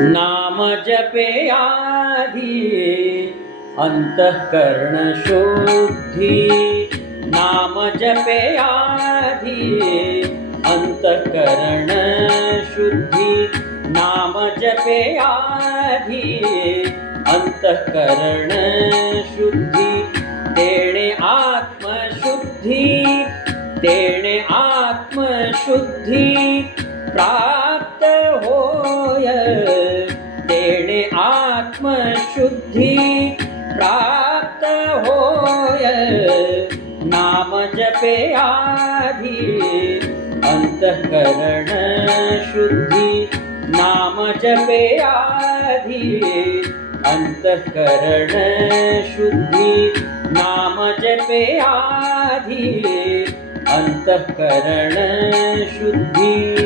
नाम जपे आधी अंतःकरण शुद्धी, नाम जपे आधी अंतःकरण शुद्धी, नाम जपे आधी अंतःकरण शुद्धी, तेणे आत्मशुद्धी, तेणे आत्मशुद्धी प्राप्त होय, तेणे आत्मशुद्धी प्राप्त होय। नाम जपे आधी अंतःकरण शुद्धी, नाम जपे आधी अंतःकरण शुद्धी, नाम जपे आधी अंतःकरण शुद्धी।